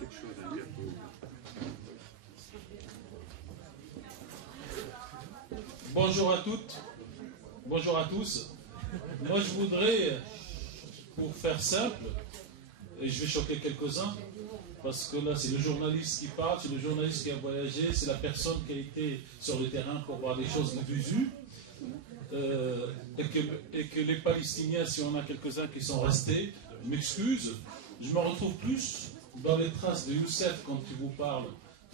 quelque chose à dire pour... Bonjour à toutes, bonjour à tous. Moi je voudrais, pour faire simple, et je vais choquer quelques-uns, parce que là c'est le journaliste qui parle, c'est le journaliste qui a voyagé, c'est la personne qui a été sur le terrain pour voir des choses de visu, et que les Palestiniens, si on a quelques-uns qui sont restés, m'excusent, je me retrouve plus dans les traces de Youssef quand il vous parle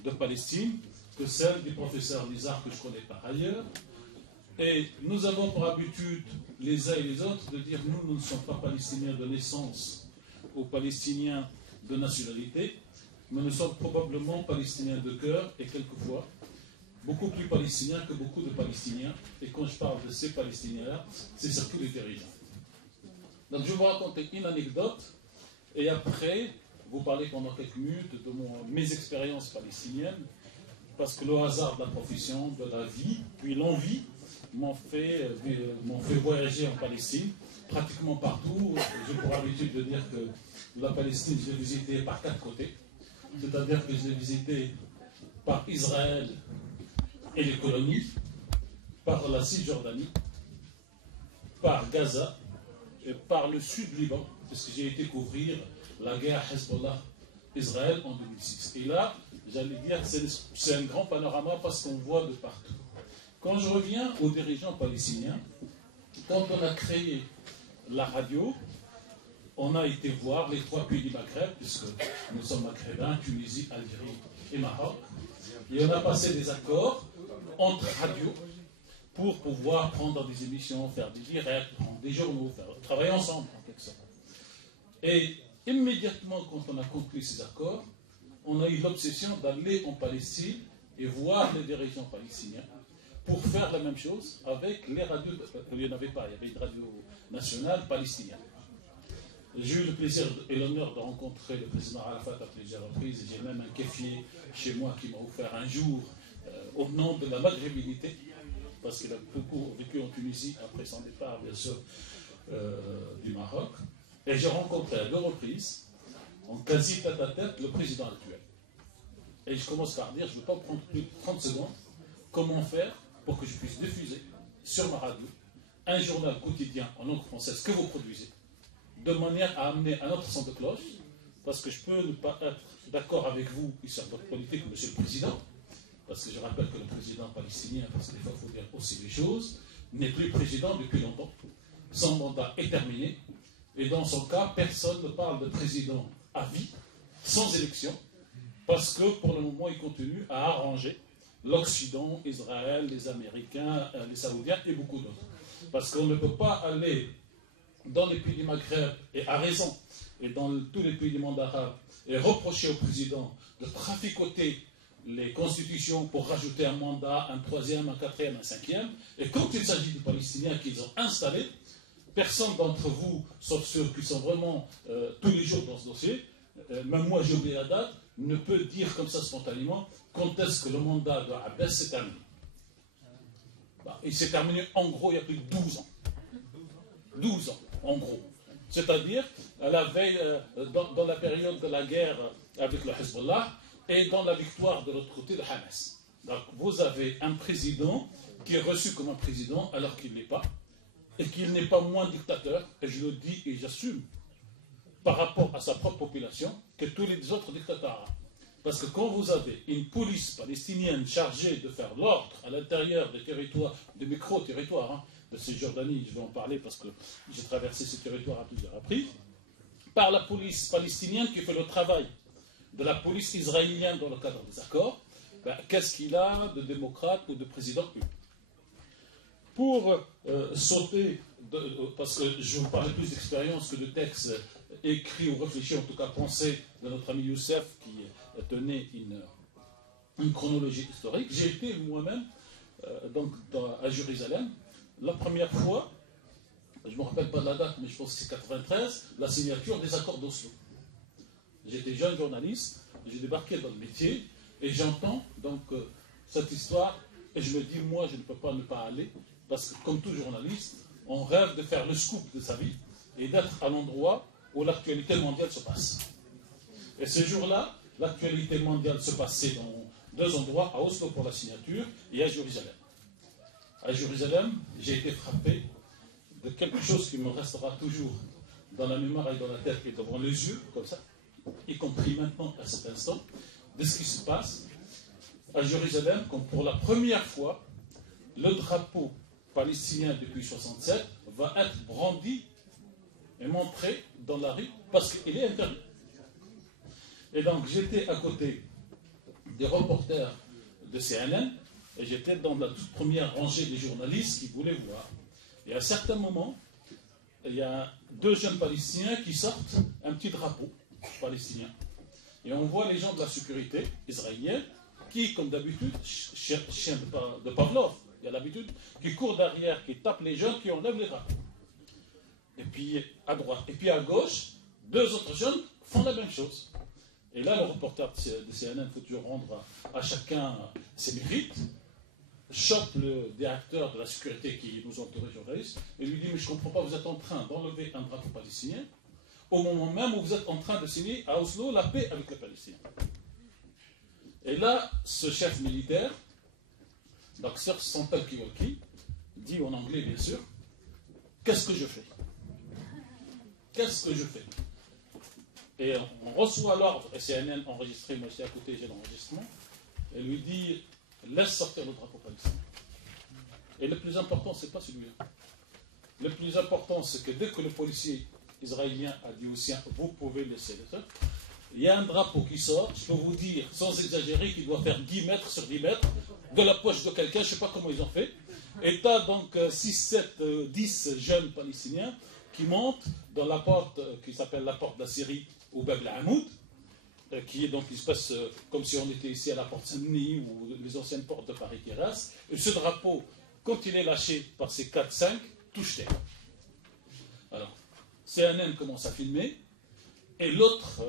de Palestine, que celle du professeur Lizard que je connais par ailleurs. Et nous avons pour habitude, les uns et les autres, de dire nous ne sommes pas palestiniens de naissance ou palestiniens de nationalité, mais nous sommes probablement palestiniens de cœur et quelquefois beaucoup plus palestiniens que beaucoup de Palestiniens. Et quand je parle de ces Palestiniens-là, c'est surtout les dirigeants. Donc je vais vous raconter une anecdote et après, vous parlez pendant quelques minutes de mes expériences palestiniennes, parce que le hasard de la profession, de la vie, puis l'envie, m'ont fait voyager en Palestine, pratiquement partout. J'ai pour habitude de dire que la Palestine, je l'ai visitée par 4 côtés. C'est-à-dire que je l'ai visitée par Israël et les colonies, par la Cisjordanie, par Gaza et par le sud Liban, parce que j'ai été couvrir la guerre Hezbollah-Israël en 2006. Et là, j'allais dire que c'est un grand panorama parce qu'on voit de partout. Quand je reviens aux dirigeants palestiniens, quand on a créé la radio, on a été voir les 3 pays du Maghreb, puisque nous sommes maghrébins, Tunisie, Algérie et Maroc, et on a passé des accords entre radios pour pouvoir prendre des émissions, faire des directs, prendre des journaux, travailler ensemble en quelque sorte. Et immédiatement, quand on a conclu ces accords, on a eu l'obsession d'aller en Palestine et voir les dirigeants palestiniens pour faire la même chose avec les radios. Il n'y en avait pas, il y avait une radio nationale palestinienne. J'ai eu le plaisir et l'honneur de rencontrer le président Arafat à plusieurs reprises. J'ai même un kéfier chez moi qui m'a offert un jour au nom de la maghrébinité, parce qu'il a beaucoup vécu en Tunisie après son départ, bien sûr, du Maroc. Et j'ai rencontré à 2 reprises, en quasi tête-à-tête, le président actuel. Et je commence par dire, je ne veux pas prendre plus de 30 secondes, comment faire pour que je puisse diffuser sur ma radio un journal quotidien en langue française que vous produisez, de manière à amener un autre son de cloche, parce que je peux ne pas être d'accord avec vous et sur votre politique, monsieur le président, parce que je rappelle que le président palestinien, parce que des fois il faut dire aussi les choses, n'est plus président depuis longtemps. Son mandat est terminé, et dans son cas, personne ne parle de président à vie, sans élection, parce que pour le moment, il continue à arranger l'Occident, Israël, les Américains, les Saoudiens et beaucoup d'autres. Parce qu'on ne peut pas aller dans les pays du Maghreb, et à raison, et dans tous les pays du monde arabe, et reprocher au président de traficoter les constitutions pour rajouter un mandat, un 3e, un 4e, un 5e. Et quand il s'agit des Palestiniens qu'ils ont installés, personne d'entre vous, sauf ceux qui sont vraiment tous les jours dans ce dossier, même moi j'ai oublié la date, ne peut dire comme ça spontanément quand est-ce que le mandat de Abbas s'est terminé. Bah, il s'est terminé en gros il y a plus de 12 ans. 12 ans, en gros. C'est-à-dire à la veille, dans la période de la guerre avec le Hezbollah et dans la victoire de l'autre côté de Hamas. Donc vous avez un président qui est reçu comme un président alors qu'il ne l'est pas, et qu'il n'est pas moins dictateur, et je le dis et j'assume, par rapport à sa propre population, que tous les autres dictateurs arabes. Parce que quand vous avez une police palestinienne chargée de faire l'ordre à l'intérieur des territoires, des micro-territoires, de Cisjordanie, je vais en parler parce que j'ai traversé ce territoire à plusieurs reprises, par la police palestinienne qui fait le travail de la police israélienne dans le cadre des accords, ben, qu'est-ce qu'il a de démocrate ou de président? Pour sauter, parce que je vous parle plus d'expérience que de textes écrits ou réfléchis, en tout cas pensés, de notre ami Youssef qui tenait une chronologie historique, j'ai été moi-même à Jérusalem. La première fois, je ne me rappelle pas de la date, mais je pense que c'est 93, la signature des accords d'Oslo. J'étais jeune journaliste, j'ai débarqué dans le métier, et j'entends donc cette histoire, et je me dis, moi, je ne peux pas ne pas aller, parce que comme tout journaliste, on rêve de faire le scoop de sa vie, et d'être à l'endroit où l'actualité mondiale se passe. Et ce jour-là, l'actualité mondiale se passait dans deux endroits, à Oslo pour la signature et à Jérusalem. À Jérusalem, j'ai été frappé de quelque chose qui me restera toujours dans la mémoire et dans la tête et devant les yeux, comme ça, y compris maintenant à cet instant, de ce qui se passe à Jérusalem, comme pour la première fois, le drapeau palestinien depuis 1967 va être brandi et montré dans la rue parce qu'il est interdit. Et donc j'étais à côté des reporters de CNN et j'étais dans la toute première rangée des journalistes qui voulaient voir. Et à un certain moment, il y a deux jeunes Palestiniens qui sortent un petit drapeau palestinien. Et on voit les gens de la sécurité israélienne qui, comme d'habitude, chien de Pavlov, il y a l'habitude, qui courent derrière, qui tapent les jeunes, qui enlèvent les drapeaux. Et puis à droite. Et puis à gauche, deux autres jeunes font la même chose. Et là, le reporter de CNN, il faut toujours rendre à chacun ses mérites, chope le directeur de la sécurité qui nous entourait, journaliste, et lui dit, mais je ne comprends pas, vous êtes en train d'enlever un drapeau palestinien au moment même où vous êtes en train de signer à Oslo la paix avec les Palestiniens. Et là, ce chef militaire, Dr. Santal Kiwaki, dit en anglais bien sûr, qu'est-ce que je fais? Qu'est-ce que je fais? Et on reçoit l'ordre, et CNN enregistré, moi aussi à côté j'ai l'enregistrement, et lui dit, laisse sortir le drapeau palestinien. Et le plus important, ce n'est pas celui-là. Le plus important, c'est que dès que le policier israélien a dit aux siens, vous pouvez laisser le truc, il y a un drapeau qui sort, je peux vous dire, sans exagérer, qu'il doit faire 10 mètres sur 10 mètres, de la poche de quelqu'un, je ne sais pas comment ils ont fait. Et tu as donc 6, 7, 10 jeunes palestiniens qui montent dans la porte qui s'appelle la porte de la Syrie, ou Bab al-Hamoud, qui est donc une espèce, comme si on était ici à la porte Saint-Denis ou les anciennes portes de Paris qui restent. Et ce drapeau, quand il est lâché par ces 4-5, touche terre. Alors, CNN commence à filmer, et l'autre,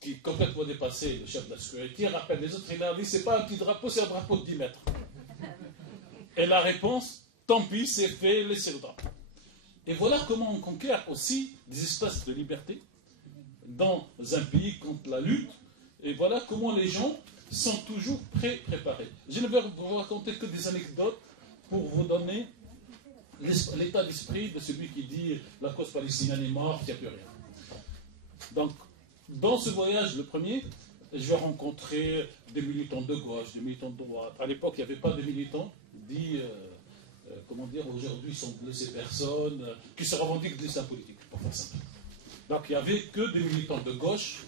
qui est complètement dépassé, le chef de la sécurité, rappelle les autres, il a dit, c'est pas un petit drapeau, c'est un drapeau de 10 mètres. Et la réponse, tant pis, c'est fait, laissez le drapeau. Et voilà comment on conquiert aussi des espaces de liberté dans un pays contre la lutte. Et voilà comment les gens sont toujours préparés. Je ne vais vous raconter que des anecdotes pour vous donner l'état d'esprit de celui qui dit la cause palestinienne est morte, il n'y a plus rien. Donc, dans ce voyage, le premier, je vais rencontrer des militants de gauche, des militants de droite. À l'époque, il n'y avait pas de militants dits, comment dire, aujourd'hui, ils sont blessés personnes, qui se revendiquent de l'islam politique, pour faire simple. Donc, il n'y avait que des militants de gauche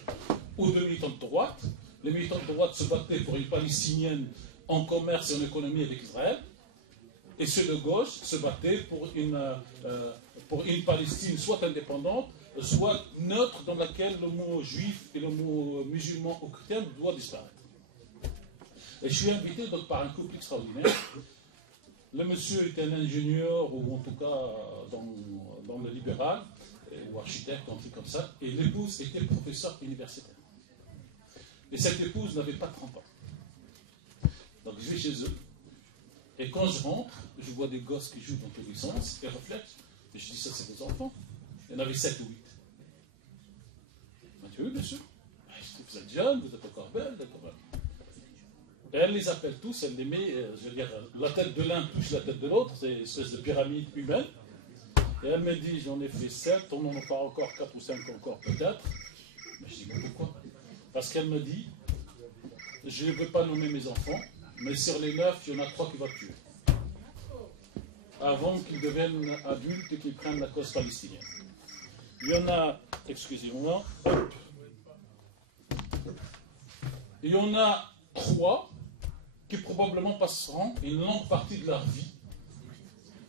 ou de militants de droite. Les militants de droite se battaient pour une Palestinienne en commerce et en économie avec Israël. Et ceux de gauche se battaient pour une Palestine soit indépendante, soit neutre, dans laquelle le mot juif et le mot musulman ou chrétien doit disparaître. Et je suis invité donc par un couple extraordinaire. Le monsieur était un ingénieur, ou en tout cas dans le libéral, ou architecte, un truc comme ça, et l'épouse était professeure universitaire. Et cette épouse n'avait pas 30 ans. Donc je vais chez eux, et quand je rentre, je vois des gosses qui jouent dans tous les sens, et réfléchissent, et je dis, ça c'est des enfants. Il y en avait 7 ou 8. Elle dit, oui, bien sûr. Vous êtes jeunes, vous êtes encore belles, d'accord. Et elle les appelle tous, elle les met, je veux dire, la tête de l'un touche la tête de l'autre, c'est une espèce de pyramide humaine. Et elle me dit, j'en ai fait 7, on n'en a pas encore 4 ou 5 encore peut-être. Mais je dis, mais pourquoi? Parce qu'elle me dit, je ne veux pas nommer mes enfants, mais sur les 9, il y en a 3 qui vont tuer. Avant qu'ils deviennent adultes et qu'ils prennent la cause palestinienne. Il y en a, excusez-moi, il y en a 3 qui probablement passeront une longue partie de leur vie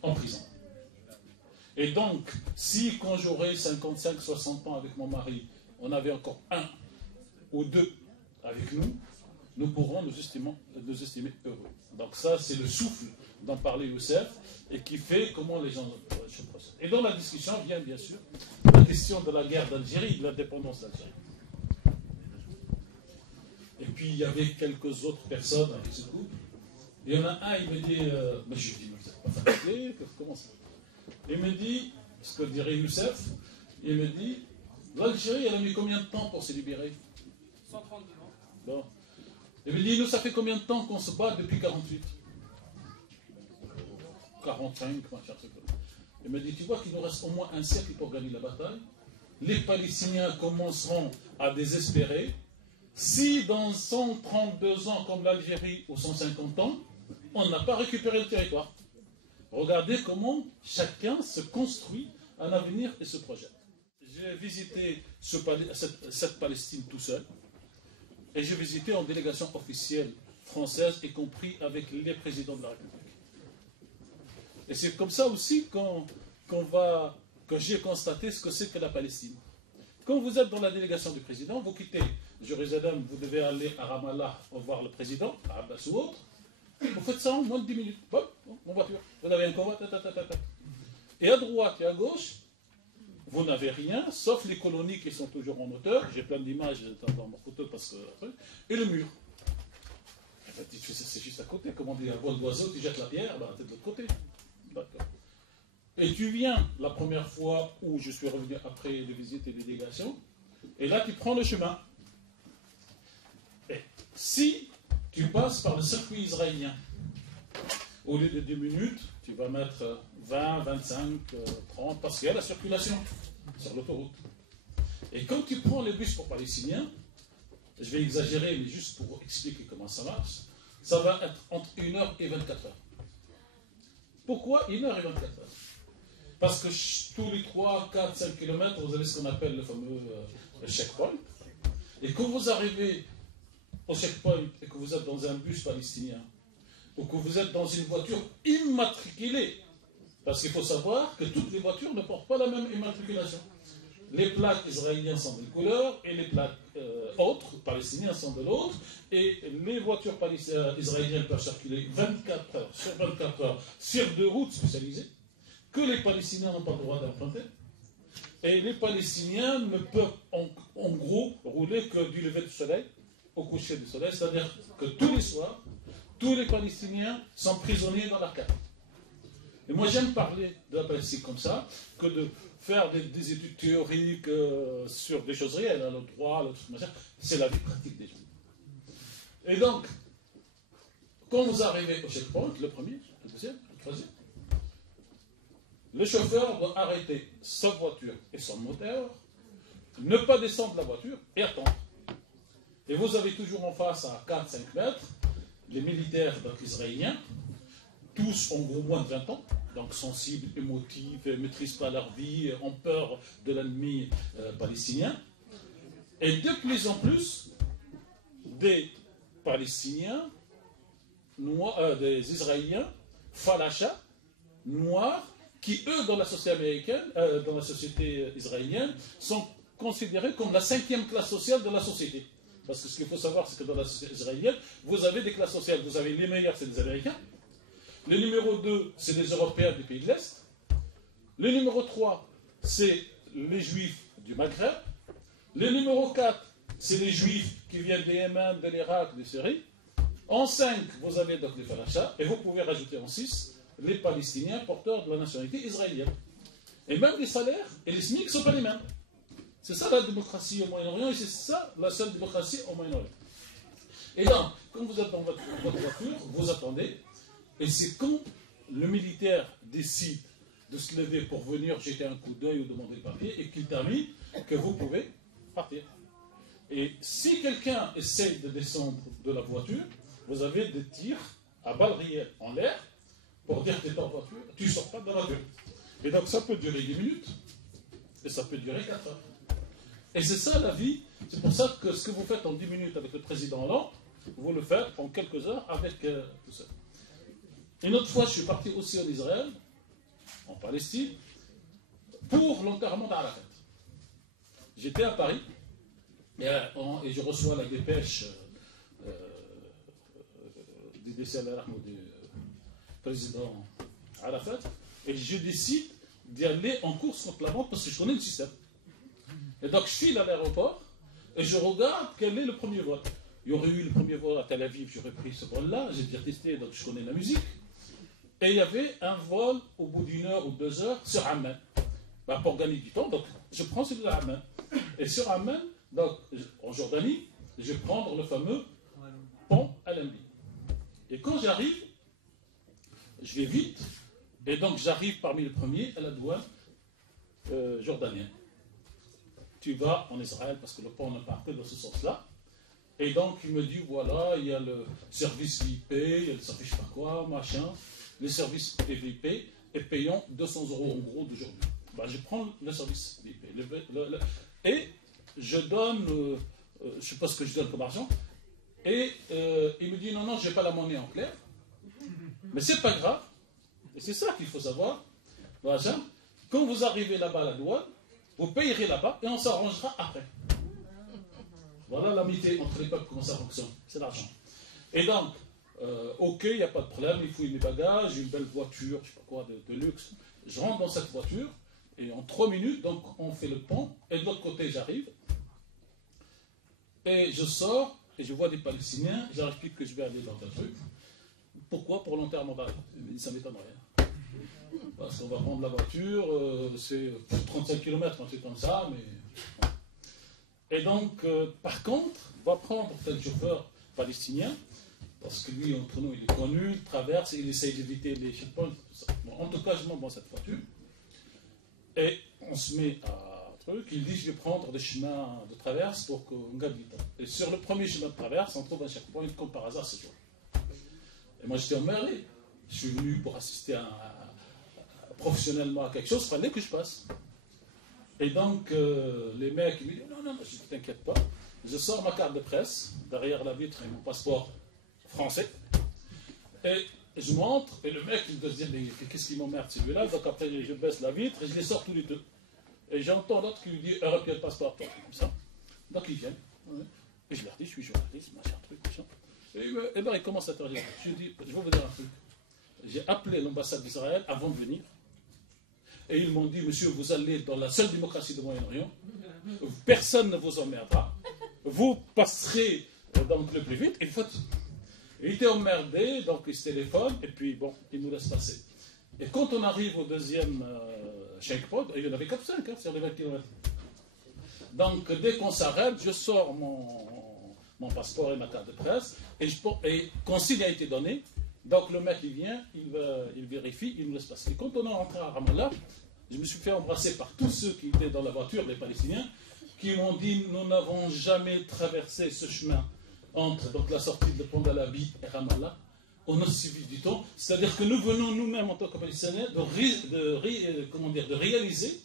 en prison. Et donc, si quand j'aurai 55, 60 ans avec mon mari, on avait encore 1 ou 2 avec nous, nous pourrons nous estimer heureux. Donc ça, c'est le souffle d'en parler Youssef, et qui fait comment les gens se procèdent. Et dans la discussion vient bien sûr la question de la guerre d'Algérie, de l'indépendance d'Algérie. Et puis il y avait quelques autres personnes avec ce couple. Et il y en a un, il me dit, mais je lui dis, mais vous n'êtes pas fatigué, comment ça? Il me dit, ce que dirait Youssef, il me dit, l'Algérie, elle a mis combien de temps pour se libérer? 132 ans. Bon. Il me dit, nous, ça fait combien de temps qu'on se bat depuis 48? 45, machin, truc. Il me dit, tu vois qu'il nous reste au moins un siècle pour gagner la bataille. Les Palestiniens commenceront à désespérer. Si dans 132 ans, comme l'Algérie, ou 150 ans, on n'a pas récupéré le territoire. Regardez comment chacun se construit un avenir et se projette. J'ai visité cette Palestine tout seul, et j'ai visité en délégation officielle française, y compris avec les présidents de la République. Et c'est comme ça aussi que j'ai constaté ce que c'est que la Palestine. Quand vous êtes dans la délégation du président, vous quittez Jérusalem, vous devez aller à Ramallah voir le président, à Abbas ou autre. Vous faites ça en moins de 10 minutes. Bon, en voiture. Vous avez un convoi. Et à droite et à gauche, vous n'avez rien, sauf les colonies qui sont toujours en hauteur. J'ai plein d'images dans ma photo parce que. Et le mur. C'est juste à côté. Comme on dit, un vol d'oiseau, tu jettes la pierre, ben, t'es de l'autre côté. D'accord. Et tu viens la première fois où je suis revenu après les visites et les délégations, et là tu prends le chemin. Et si tu passes par le circuit israélien, au lieu de 10 minutes, tu vas mettre 20, 25, 30, parce qu'il y a la circulation sur l'autoroute. Et quand tu prends les bus pour Palestiniens, je vais exagérer, mais juste pour expliquer comment ça marche, ça va être entre 1h et 24 heures. Pourquoi 1h et 24 heures? Parce que tous les 3, 4, 5 km, vous avez ce qu'on appelle le fameux checkpoint. Et quand vous arrivez au checkpoint et que vous êtes dans un bus palestinien, ou que vous êtes dans une voiture immatriculée, parce qu'il faut savoir que toutes les voitures ne portent pas la même immatriculation. Les plaques israéliennes sont d'une couleur, et les plaques autres, palestiniennes, sont de l'autre, et les voitures israéliennes peuvent circuler 24 heures sur 24 heures sur 2 routes spécialisées, que les Palestiniens n'ont pas le droit d'emprunter. Et les Palestiniens ne peuvent en gros rouler que du lever du soleil au coucher du soleil, c'est-à-dire que tous les soirs, tous les Palestiniens sont prisonniers dans leur cadre. Et moi j'aime parler de la Palestine comme ça, que de faire des études théoriques sur des choses réelles, le droit, le truc, machin. C'est la vie pratique des gens. Et donc, quand vous arrivez au checkpoint, le premier, le deuxième, le troisième, le chauffeur doit arrêter sa voiture et son moteur, ne pas descendre de la voiture et attendre. Et vous avez toujours en face, à 4-5 mètres, les militaires israéliens, tous en gros moins de 20 ans, donc sensibles, émotifs, ne maîtrisent pas leur vie, ont peur de l'ennemi palestinien. Et de plus en plus, des Palestiniens, des Israéliens, falachas, noirs, qui, eux, dans la société américaine, dans la société israélienne, sont considérés comme la 5e classe sociale de la société. Parce que ce qu'il faut savoir, c'est que dans la société israélienne, vous avez des classes sociales. Vous avez les meilleurs, c'est les Américains. Le numéro 2, c'est les Européens des pays de l'Est. Le numéro 3, c'est les Juifs du Maghreb. Le numéro 4, c'est les Juifs qui viennent du Yémen, de l'Irak, de Syrie. En 5, vous avez donc les falachas. Et vous pouvez rajouter en 6 les Palestiniens porteurs de la nationalité israélienne. Et même les salaires et les SMIC ne sont pas les mêmes. C'est ça la démocratie au Moyen-Orient, et c'est ça la seule démocratie au Moyen-Orient. Et donc, quand vous êtes dans votre voiture, vous attendez, et c'est quand le militaire décide de se lever pour venir jeter un coup d'œil ou demander le papier, et qu'il termine, que vous pouvez partir. Et si quelqu'un essaye de descendre de la voiture, vous avez des tirs à balles réelles en l'air, pour dire que tu es en voiture, tu ne sors pas de la voiture. Et donc ça peut durer 10 minutes, et ça peut durer 4 heures. Et c'est ça la vie. C'est pour ça que ce que vous faites en 10 minutes avec le président Hollande, vous le faites en quelques heures avec tout ça. Une autre fois, je suis parti aussi en Israël, en Palestine, pour l'enterrement d'Arafat. J'étais à Paris, et je reçois la dépêche du décès du président Arafat, et je décide d'y aller en course contre la montre parce que je connais le système. Et donc je file à l'aéroport et je regarde quel est le premier vol. Il y aurait eu le premier vol à Tel Aviv, j'aurais pris ce vol-là, j'ai déjà testé, donc je connais la musique. Et il y avait un vol au bout d'1 heure ou 2 heures sur Amman. Pour gagner du temps, donc je prends celui de Amman. Et sur Amman, donc en Jordanie, je vais prendre le fameux pont Allenby. Et quand j'arrive, je vais vite, et donc j'arrive parmi les premiers à la douane jordanienne. Tu vas en Israël, parce que le pont n'a pas que dans ce sens-là. Et donc il me dit, voilà, il y a le service VIP, il y a le service je sais pas quoi, machin. Les services VIP est payant 200 € en gros d'aujourd'hui. Ben, je prends le service VIP. Et je donne, je ne sais pas ce que je donne comme argent. Et il me dit, non, je n'ai pas la monnaie en clair. Mais c'est pas grave. Et c'est ça qu'il faut savoir. Voilà. Quand vous arrivez là-bas à la douane, vous payerez là-bas et on s'arrangera après. Voilà l'amitié entre les peuples, comment ça fonctionne. C'est l'argent. Et donc, ok, il n'y a pas de problème, il fouille mes bagages, une belle voiture, je ne sais pas quoi, de luxe. Je rentre dans cette voiture et en 3 minutes, donc on fait le pont. Et de l'autre côté, j'arrive. Et je sors et je vois des Palestiniens. J'explique que je vais aller dans un truc. Pourquoi? Pour l'enterrement d'Arabie. Ça m'étonnerait. Parce qu'on va prendre la voiture, c'est 35 km, un truc comme ça, mais... Et donc, par contre, on va prendre tel chauffeur palestinien, parce que lui, entre nous, il est connu, il traverse, il essaye d'éviter les checkpoints, tout ça. Bon, en tout cas, je monte dans cette voiture, et on se met à un truc, il dit, je vais prendre des chemins de traverse pour qu'on gagne du temps. Et sur le premier chemin de traverse, on trouve un checkpoint, comme par hasard, ce jour. Et moi, j'étais emmerdé. Je suis venu pour assister professionnellement à quelque chose, il fallait que je passe. Et donc, les mecs, ils me disent, non, je ne t'inquiète pas. Je sors ma carte de presse, derrière la vitre, et mon passeport français. Et je montre, et le mec, il doit se dire, mais qu'est-ce qui m'emmerde celui-là? Donc après, je baisse la vitre, et je les sors tous les deux. Et j'entends l'autre qui lui dit, European Passport, comme ça. Donc ils viennent. Et je leur dis, je suis journaliste, machin, truc, machin. Et ben, ils commencent à interroger. Je dis, je vais vous dire un truc. J'ai appelé l'ambassade d'Israël avant de venir. Et ils m'ont dit, monsieur, vous allez dans la seule démocratie du Moyen-Orient, personne ne vous emmerdera, vous passerez donc le plus vite, et il était emmerdé, donc il se téléphone, et puis bon, il nous laisse passer. Et quand on arrive au deuxième checkpoint, il y en avait 4-5 sur les 20 km. Donc dès qu'on s'arrête, je sors mon passeport et ma carte de presse, et quand signe a été donné, donc le mec il vient, il vérifie, il nous laisse passer. Et quand on est rentré à Ramallah, je me suis fait embrasser par tous ceux qui étaient dans la voiture, les Palestiniens, qui m'ont dit, nous n'avons jamais traversé ce chemin entre donc, la sortie de Pont d'Alabi et Ramallah, en aussi vite du temps. C'est-à-dire que nous venons nous-mêmes en tant que Palestiniens de réaliser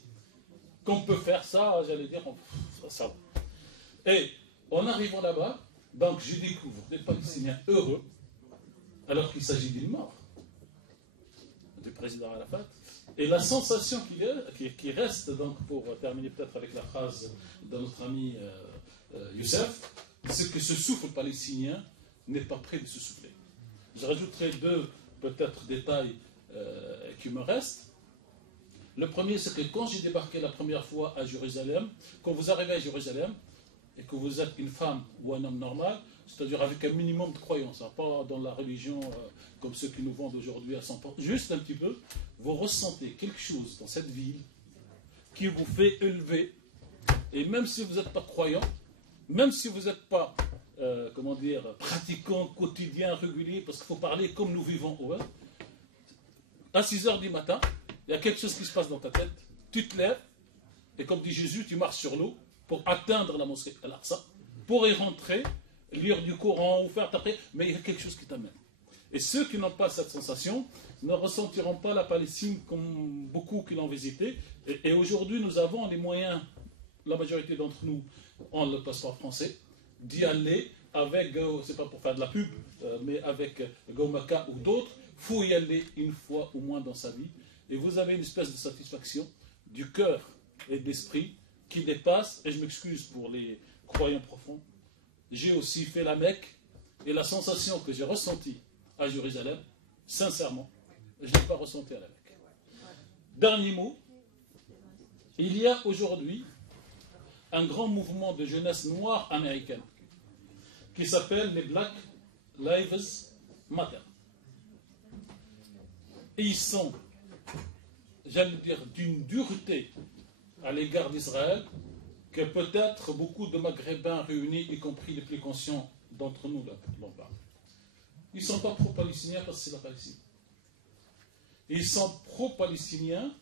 qu'on peut faire ça, j'allais dire, ça. Et en arrivant là-bas, donc je découvre des Palestiniens heureux, alors qu'il s'agit d'une mort du président Arafat. Et la sensation qui reste, donc pour terminer peut-être avec la phrase de notre ami Youssef, c'est que ce souffle palestinien n'est pas prêt de se souffler. Je rajouterai 2 peut-être détails qui me restent. Le premier, c'est que quand j'ai débarqué la première fois à Jérusalem, quand vous arrivez à Jérusalem et que vous êtes une femme ou un homme normal, c'est-à-dire avec un minimum de croyance, hein, pas dans la religion comme ceux qui nous vendent aujourd'hui à 100%, juste un petit peu, vous ressentez quelque chose dans cette ville qui vous fait élever, et même si vous n'êtes pas croyant, même si vous n'êtes pas, pratiquant quotidien, régulier, parce qu'il faut parler comme nous vivons, à 6 h du matin, il y a quelque chose qui se passe dans ta tête, tu te lèves, et comme dit Jésus, tu marches sur l'eau pour atteindre la mosquée Al-Aqsa, pour y rentrer, lire du Coran ou faire ta prière, mais il y a quelque chose qui t'amène. Et ceux qui n'ont pas cette sensation ne ressentiront pas la Palestine comme beaucoup qui l'ont visité. Et aujourd'hui, nous avons les moyens, la majorité d'entre nous ont le passeport français, d'y aller avec, c'est pas pour faire de la pub, mais avec Gomaka ou d'autres, il faut y aller une fois au moins dans sa vie. Et vous avez une espèce de satisfaction du cœur et de l'esprit qui dépasse, et je m'excuse pour les croyants profonds, j'ai aussi fait la Mecque, et la sensation que j'ai ressentie à Jérusalem, sincèrement, je ne l'ai pas ressentie à la Mecque. Dernier mot, il y a aujourd'hui un grand mouvement de jeunesse noire américaine qui s'appelle les Black Lives Matter. Et ils sont, j'allais dire, d'une dureté à l'égard d'Israël que peut-être beaucoup de Maghrébins réunis, y compris les plus conscients d'entre nous, l'ont pas. Ils ne sont pas pro-palestiniens parce que c'est la Palestine. Ils sont pro-palestiniens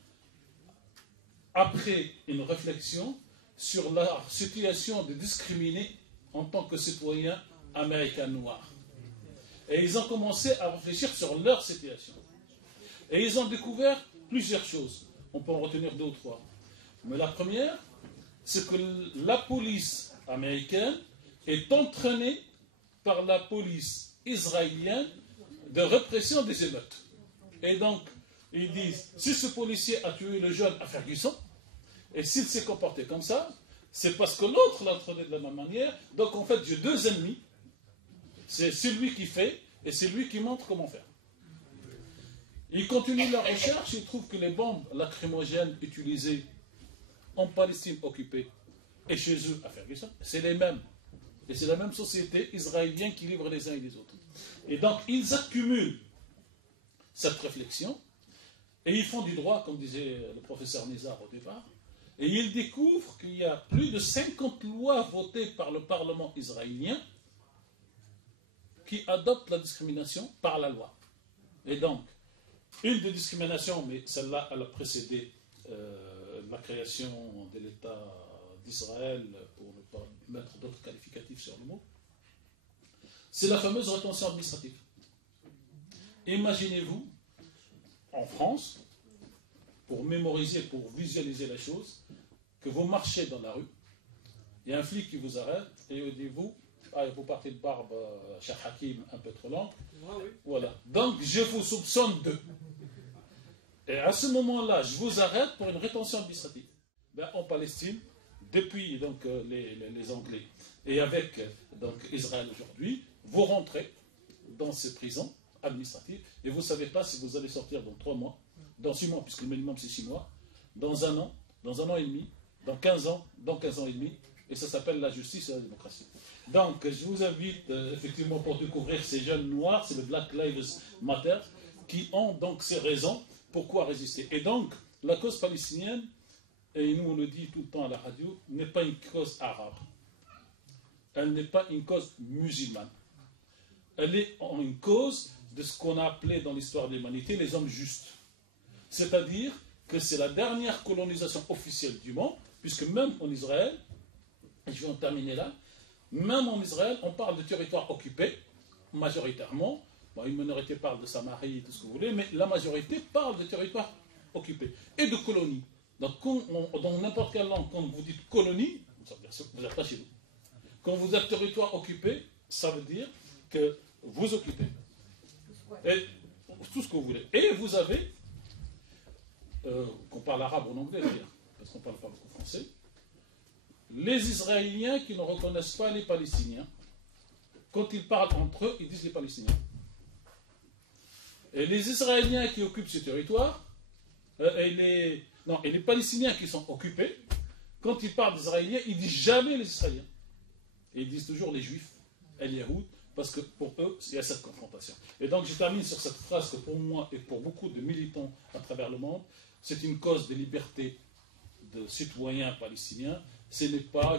après une réflexion sur la situation de discriminés en tant que citoyens américains noirs. Et ils ont commencé à réfléchir sur leur situation. Et ils ont découvert plusieurs choses. On peut en retenir deux ou trois. Mais la première, c'est que la police américaine est entraînée par la police israélienne de répression des émeutes. Et donc, ils disent, si ce policier a tué le jeune à Ferguson, et s'il s'est comporté comme ça, c'est parce que l'autre l'a entraîné de la même manière. Donc en fait, j'ai deux ennemis. C'est celui qui fait et c'est lui qui montre comment faire. Ils continuent leur recherche, ils trouvent que les bombes lacrymogènes utilisées en Palestine occupée et chez eux à Ferguson, c'est les mêmes. Et c'est la même société israélienne qui livre les uns et les autres. Et donc, ils accumulent cette réflexion et ils font du droit, comme disait le professeur Nizar au départ, et ils découvrent qu'il y a plus de 50 lois votées par le Parlement israélien qui adoptent la discrimination par la loi. Et donc, une des discriminations, mais celle-là, elle a précédé la création de l'État d'Israël, pour ne pas mettre d'autres qualificatifs sur le mot, c'est la fameuse rétention administrative. Imaginez-vous, en France, pour mémoriser, pour visualiser la chose, que vous marchez dans la rue, il y a un flic qui vous arrête et il dit vous partez de barbe, Cheikh Hakim, un peu trop long. Voilà. Donc je vous soupçonne de. Et à ce moment-là, je vous arrête pour une rétention administrative. Ben, en Palestine, depuis donc, les Anglais et avec donc, Israël aujourd'hui, vous rentrez dans ces prisons administratives et vous ne savez pas si vous allez sortir dans 3 mois, dans 6 mois, puisque le minimum c'est 6 mois, dans un an et demi, dans 15 ans et demi, et ça s'appelle la justice et la démocratie. Donc, je vous invite effectivement pour découvrir ces jeunes noirs, c'est le Black Lives Matter, qui ont donc ces raisons pourquoi résister. Et donc, la cause palestinienne, et nous on le dit tout le temps à la radio, n'est pas une cause arabe. Elle n'est pas une cause musulmane. Elle est une cause de ce qu'on a appelé dans l'histoire de l'humanité les hommes justes. C'est-à-dire que c'est la dernière colonisation officielle du monde, puisque même en Israël, et je vais en terminer là, même en Israël, on parle de territoires occupés, majoritairement. Bon, une minorité parle de Samarie, tout ce que vous voulez, mais la majorité parle de territoires occupés et de colonies. Donc, dans n'importe quelle langue, quand vous dites colonie, vous n'êtes pas chez vous. Quand vous êtes territoire occupé, ça veut dire que vous occupez. Et, tout ce que vous voulez. Et vous avez, qu'on parle arabe ou en anglais, parce qu'on ne parle pas beaucoup français, les Israéliens qui ne reconnaissent pas les Palestiniens, quand ils parlent entre eux, ils disent les Palestiniens. Et les Israéliens qui occupent ce territoire, et les Palestiniens qui sont occupés, quand ils parlent d'Israéliens, ils ne disent jamais les Israéliens. Et ils disent toujours les Juifs, et les Yahoud, parce que pour eux, il y a cette confrontation. Et donc je termine sur cette phrase que pour moi et pour beaucoup de militants à travers le monde, c'est une cause de liberté de citoyens palestiniens. Ce n'est pas,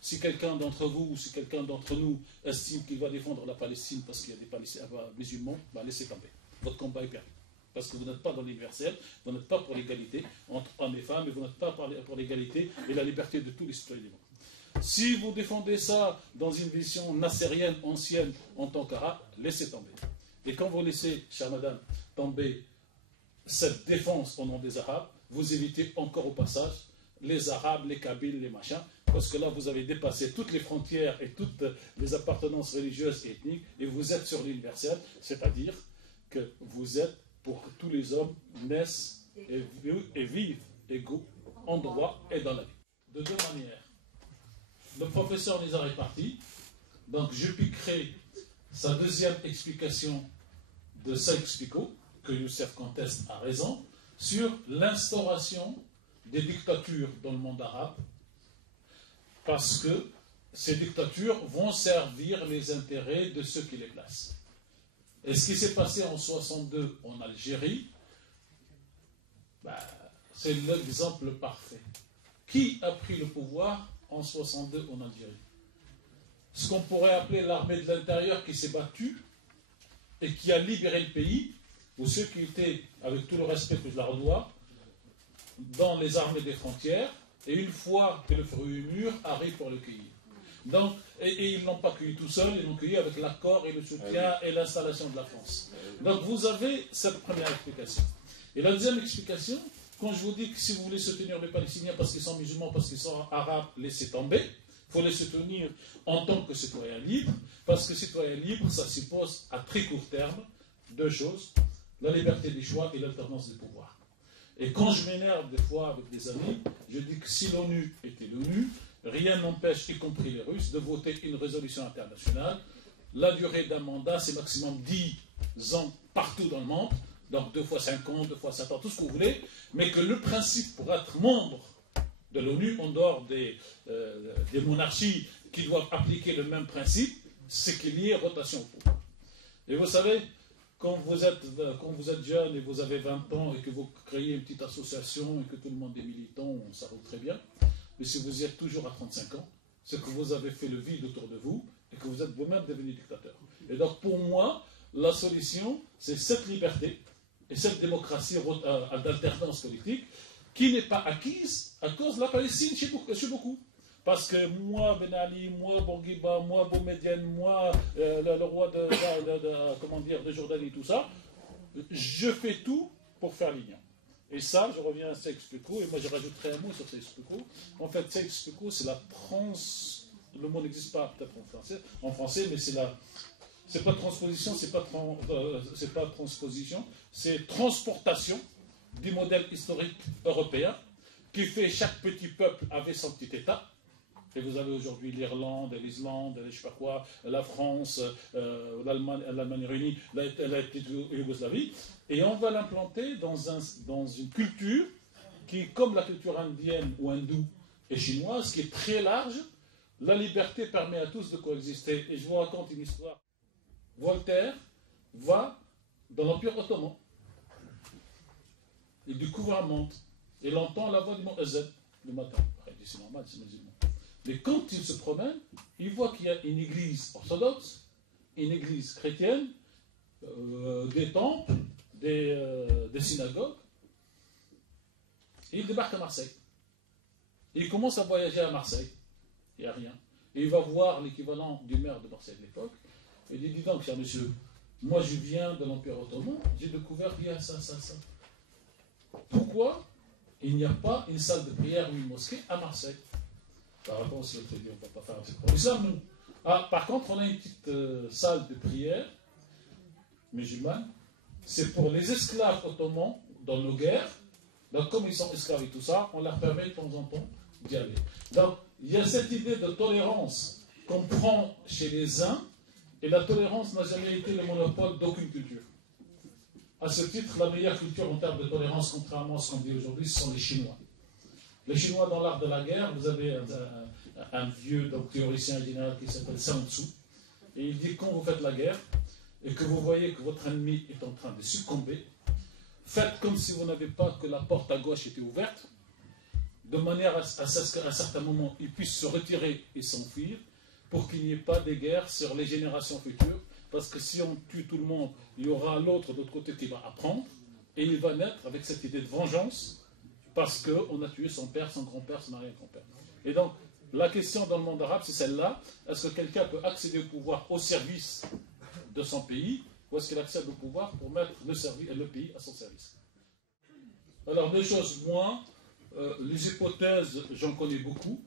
si quelqu'un d'entre vous ou si quelqu'un d'entre nous estime qu'il va défendre la Palestine parce qu'il y a des Palestiniens musulmans, bah laissez tomber. Votre combat est perdu. Parce que vous n'êtes pas dans l'universel, vous n'êtes pas pour l'égalité entre hommes et femmes, et vous n'êtes pas pour l'égalité et la liberté de tous les citoyens du monde. Si vous défendez ça dans une vision nassérienne, ancienne, en tant qu'arabe, laissez tomber. Et quand vous laissez, chère madame, tomber cette défense au nom des Arabes, vous évitez encore au passage les Arabes, les Kabyles, les machins, parce que là vous avez dépassé toutes les frontières et toutes les appartenances religieuses et ethniques, et vous êtes sur l'universel, c'est-à-dire que vous êtes pour que tous les hommes naissent et vivent égaux en droit et dans la vie. De deux manières. Le professeur Nizar est parti, donc je piquerai sa deuxième explication de Sykes-Picot, que Youssef conteste à raison, sur l'instauration des dictatures dans le monde arabe, parce que ces dictatures vont servir les intérêts de ceux qui les placent. Et ce qui s'est passé en 1962 en Algérie, c'est l'exemple parfait. Qui a pris le pouvoir en 62 en Algérie. Ce qu'on pourrait appeler l'armée de l'intérieur qui s'est battue et qui a libéré le pays, ou ceux qui étaient, avec tout le respect que je leur dois, dans les armées des frontières, et une fois que le fruit est mûr, arrivent pour le cueillir. Donc, et ils ne l'ont pas cueilli tout seuls, ils l'ont cueilli avec l'accord et le soutien et l'installation de la France. Donc vous avez cette première explication. Et la deuxième explication, quand je vous dis que si vous voulez soutenir les Palestiniens parce qu'ils sont musulmans, parce qu'ils sont arabes, laissez tomber. Il faut les soutenir en tant que citoyens libres, parce que citoyens libres, ça suppose à très court terme deux choses, la liberté des choix et l'alternance des pouvoirs. Et quand je m'énerve des fois avec des amis, je dis que si l'ONU était l'ONU, rien n'empêche, y compris les Russes, de voter une résolution internationale. La durée d'un mandat, c'est maximum 10 ans partout dans le monde, donc 2 fois 5 ans, 2 fois 7 ans, tout ce que vous voulez, mais que le principe pour être membre de l'ONU, en dehors des monarchies qui doivent appliquer le même principe, c'est qu'il y ait rotation au pouvoir. Et vous savez, quand vous êtes jeune et vous avez 20 ans et que vous créez une petite association et que tout le monde est militant, ça roule très bien. Mais si vous y êtes toujours à 35 ans, c'est que vous avez fait le vide autour de vous et que vous êtes vous-même devenu dictateur. Et donc pour moi, la solution, c'est cette liberté et cette démocratie d'alternance politique qui n'est pas acquise à cause de la Palestine chez beaucoup. Parce que moi, Ben Ali, moi, Bourguiba, moi, Boumedienne, moi, le roi de Jordanie, tout ça, je fais tout pour faire l'union. Et ça, je reviens à Sykes-Picot, et moi je rajouterai un mot sur Sykes-Picot. En fait, Sykes-Picot, c'est la le mot n'existe pas peut-être en français, mais c'est pas transposition, c'est pas transposition, c'est transportation du modèle historique européen qui fait chaque petit peuple avait son petit État. Et vous avez aujourd'hui l'Irlande, l'Islande, je ne sais pas quoi, la France, l'Allemagne réunie, la Yougoslavie. Et on va l'implanter dans une culture qui, comme la culture indienne ou hindoue et chinoise, qui est très large. La liberté permet à tous de coexister. Et je vous raconte une histoire. Voltaire va dans l'Empire ottoman. Il découvre un monde. Il entend la voix du mont Ezzet le matin. Il dit c'est normal, c'est musulman. Mais quand il se promène, il voit qu'il y a une église orthodoxe, une église chrétienne, des temples, des synagogues. Et il débarque à Marseille. Et il commence à voyager à Marseille. Il n'y a rien. Et il va voir l'équivalent du maire de Marseille de l'époque. Et il dit, dis donc, cher monsieur, moi je viens de l'Empire ottoman, j'ai découvert qu'il y a ça. Pourquoi il n'y a pas une salle de prière ou une mosquée à Marseille? La réponse, l'autre dit, on ne peut pas faire un truc pour l'islam, nous. Par contre, on a une petite salle de prière musulmane. C'est pour les esclaves ottomans dans nos guerres. Donc, comme ils sont esclaves et tout ça, on leur permet de temps en temps d'y aller. Donc, il y a cette idée de tolérance qu'on prend chez les uns, et la tolérance n'a jamais été le monopole d'aucune culture. À ce titre, la meilleure culture en termes de tolérance, contrairement à ce qu'on dit aujourd'hui, ce sont les Chinois. Les Chinois, dans l'art de la guerre, vous avez un vieux théoricien général qui s'appelle Sun Tzu, et il dit quand vous faites la guerre et que vous voyez que votre ennemi est en train de succomber, faites comme si vous n'avez pas que la porte à gauche était ouverte, de manière à ce qu'à un certain moment, il puisse se retirer et s'enfuir, pour qu'il n'y ait pas de guerre sur les générations futures, parce que si on tue tout le monde, il y aura l'autre de l'autre côté qui va apprendre, et il va naître avec cette idée de vengeance, parce qu'on a tué son père, son grand-père, son arrière-grand-père. Et donc, la question dans le monde arabe, c'est celle-là. Est-ce que quelqu'un peut accéder au pouvoir au service de son pays, ou est-ce qu'il accède au pouvoir pour mettre le pays à son service? Alors, deux choses. Moi, les hypothèses, j'en connais beaucoup.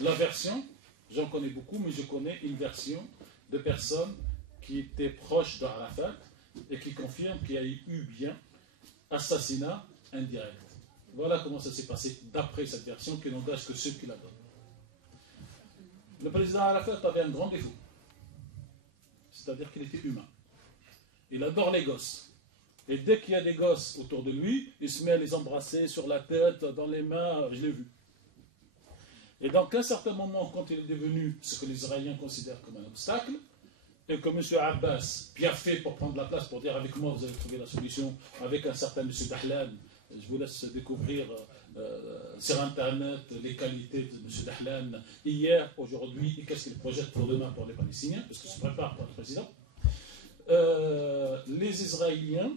La version, j'en connais beaucoup, mais je connais une version de personnes qui étaient proches d'Arafat et qui confirment qu'il y a eu bien assassinat indirect. Voilà comment ça s'est passé d'après cette version qui n'engage que ceux qui la donnent. Le président Arafat avait un grand défaut, c'est-à-dire qu'il était humain. Il adore les gosses. Et dès qu'il y a des gosses autour de lui, il se met à les embrasser sur la tête, dans les mains, je l'ai vu. Et donc, à un certain moment, quand il est devenu ce que les Israéliens considèrent comme un obstacle, et que M. Abbas, bien fait pour prendre la place, pour dire avec moi vous avez trouvé la solution, avec un certain M. Dahlan, je vous laisse découvrir sur Internet les qualités de M. Dahlan hier, aujourd'hui, et qu'est-ce qu'il projette pour demain pour les Palestiniens, parce qu'il se prépare pour être président. Les Israéliens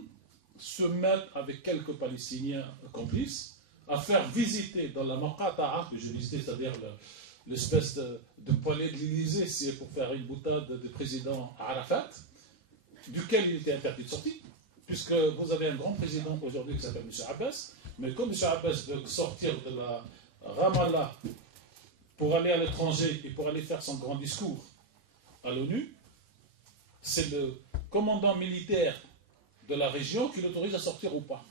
se mettent avec quelques Palestiniens complices à faire visiter dans la Maqata'a, que j'ai visité, c'est-à-dire l'espèce de palais de l'Élysée, c'est pour faire une boutade du président Arafat, duquel il était interdit de sortir, puisque vous avez un grand président aujourd'hui qui s'appelle M. Abbas, mais comme M. Abbas veut sortir de la Ramallah pour aller à l'étranger et pour aller faire son grand discours à l'ONU, c'est le commandant militaire de la région qui l'autorise à sortir ou pas.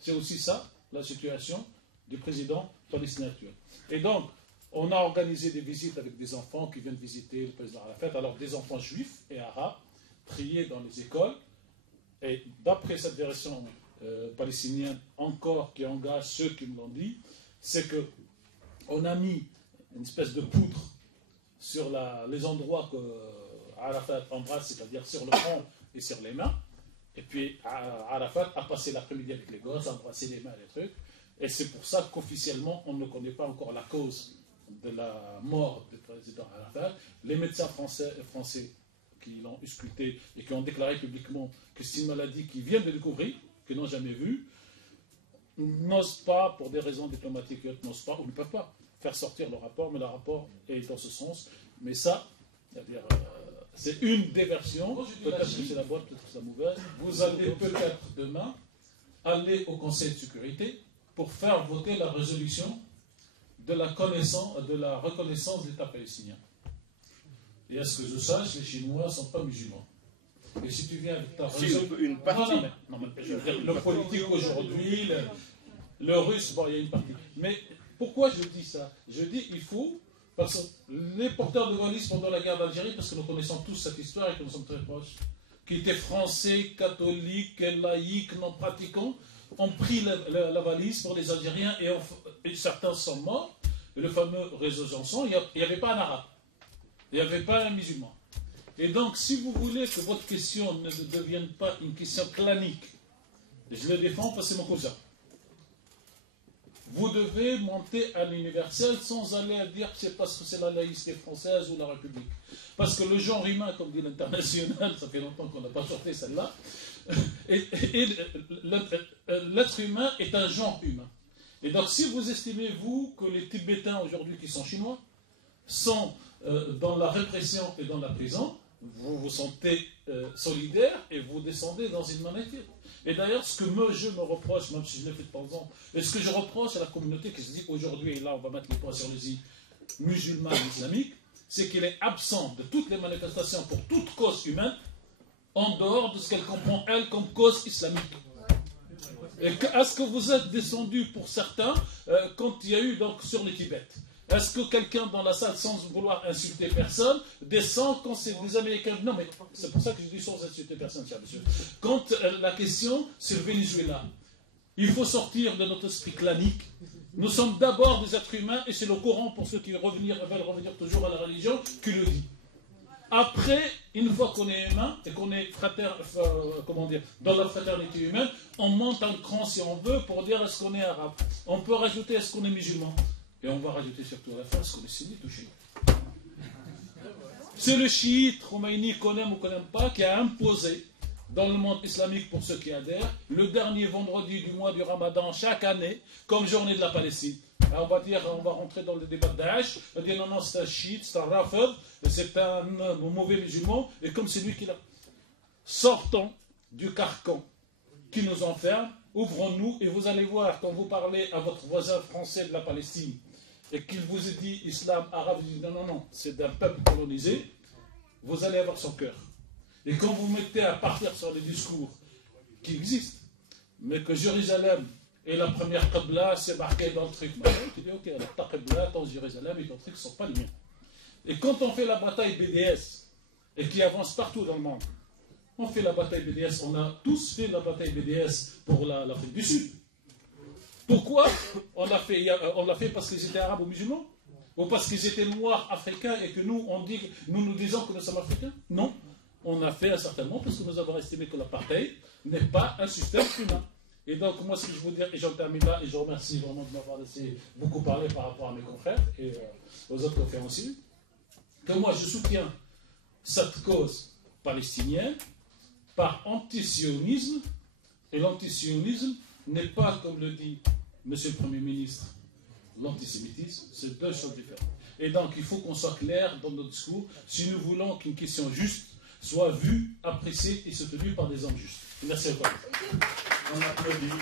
C'est aussi ça, la situation du président palestinien actuel. Et donc, on a organisé des visites avec des enfants qui viennent visiter le président Arafat, alors des enfants juifs et arabes, triés dans les écoles. Et d'après cette version palestinienne encore qui engage ceux qui me l'ont dit, c'est qu'on a mis une espèce de poudre sur les endroits que Arafat embrasse, c'est-à-dire sur le front et sur les mains. Et puis Arafat a passé l'après-midi avec les gosses, a embrassé les mains et les trucs. Et c'est pour ça qu'officiellement, on ne connaît pas encore la cause de la mort du président Arafat. Les médecins français qui l'ont ausculté et qui ont déclaré publiquement que c'est une maladie qu'ils viennent de découvrir, qu'ils n'ont jamais vue, n'osent pas, pour des raisons diplomatiques, n'osent pas ou ne peuvent pas faire sortir le rapport, mais le rapport est dans ce sens. Mais ça, c'est-à-dire, c'est une des versions, peut-être que c'est la bonne, peut-être que c'est la mauvaise. Vous allez peut-être demain aller au Conseil de sécurité pour faire voter la résolution de la reconnaissance de l'État palestinien. Et à ce que je sache, les Chinois ne sont pas musulmans. Et si tu viens avec ta résolution... Une partie. Non, mais je veux dire, le politique aujourd'hui, le russe, bon, il y a une partie. Mais pourquoi je dis ça? Je dis il faut, parce que les porteurs de valises pendant la guerre d'Algérie, parce que nous connaissons tous cette histoire et que nous sommes très proches, qui étaient français, catholiques, laïcs, non pratiquants, ont pris la valise pour les Algériens et certains sont morts. Et le fameux réseau Janson, il n'y avait pas un arabe, il n'y avait pas un musulman. Et donc, si vous voulez que votre question ne devienne pas une question clanique, je le défends parce que c'est mon cousin, vous devez monter à l'universel sans aller à dire que c'est parce que c'est la laïcité française ou la République. Parce que le genre humain, comme dit l'international, ça fait longtemps qu'on n'a pas sorti celle-là, et l'être humain est un genre humain. Et donc, si vous estimez, vous, que les Tibétains aujourd'hui qui sont chinois sont dans la répression et dans la prison, vous vous sentez solidaire et vous descendez dans une maladie. Et d'ailleurs, ce que je me reproche, même si je l'ai fait de temps en temps, et ce que je reproche à la communauté qui se dit aujourd'hui, et là on va mettre les points sur les i, musulmans et islamiques, c'est qu'elle est absente de toutes les manifestations pour toute cause humaine, en dehors de ce qu'elle comprend, elle, comme cause islamique. Est-ce que vous êtes descendu pour certains quand il y a eu donc sur le Tibet? Est-ce que quelqu'un dans la salle, sans vouloir insulter personne, descend quand c'est des Américains? Non, mais c'est pour ça que je dis sans insulter personne, cher monsieur. Quand la question, c'est le Venezuela, il faut sortir de notre esprit clanique. Nous sommes d'abord des êtres humains, et c'est le Coran, pour ceux qui veulent revenir toujours à la religion, qui le dit. Après, une fois qu'on est humain et qu'on est dans la fraternité humaine, on monte un cran si on veut pour dire est-ce qu'on est arabe. On peut rajouter est-ce qu'on est musulman. Et on va rajouter surtout à la fin est-ce qu'on est sunnite ou chiite. C'est le chiite, Khomeini, qu'on aime ou qu'on n'aime pas, qui a imposé dans le monde islamique, pour ceux qui adhèrent, le dernier vendredi du mois du Ramadan chaque année comme journée de la Palestine. Alors on va rentrer dans le débat de Daesh, on va dire non, c'est un chiite, c'est un rafid, c'est un mauvais musulman, et comme c'est lui qui l'a. Sortons du carcan qui nous enferme, ouvrons-nous, et vous allez voir, quand vous parlez à votre voisin français de la Palestine, et qu'il vous ait dit islam, arabe, il dit non, c'est d'un peuple colonisé, vous allez avoir son cœur. Et quand vous mettez à partir sur les discours qui existent, mais que Jérusalem est la première Qibla, c'est marqué dans le truc, tu dis ok, alors ta Qibla, ton Jérusalem et ton truc ne sont pas les miens. Et quand on fait la bataille BDS, et qui avance partout dans le monde, on fait la bataille BDS, on a tous fait la bataille BDS pour l'Afrique du Sud. Pourquoi on l'a fait parce qu'ils étaient arabes ou musulmans? Ou parce qu'ils étaient noirs africains et que nous disons que nous sommes africains? Non. On a fait certainement parce que nous avons estimé que l'apartheid n'est pas un système humain. Et donc, moi, ce que je veux dire, et j'en termine là, et je remercie vraiment de m'avoir laissé beaucoup parler par rapport à mes confrères et aux autres conférenciers, que moi, je soutiens cette cause palestinienne par antisionisme, et l'antisionisme n'est pas, comme le dit Monsieur le Premier ministre, l'antisémitisme, c'est deux choses différentes. Et donc, il faut qu'on soit clair dans notre discours si nous voulons qu'une question juste soit vue, appréciée et soutenue par des hommes justes. Merci encore. On applaudit.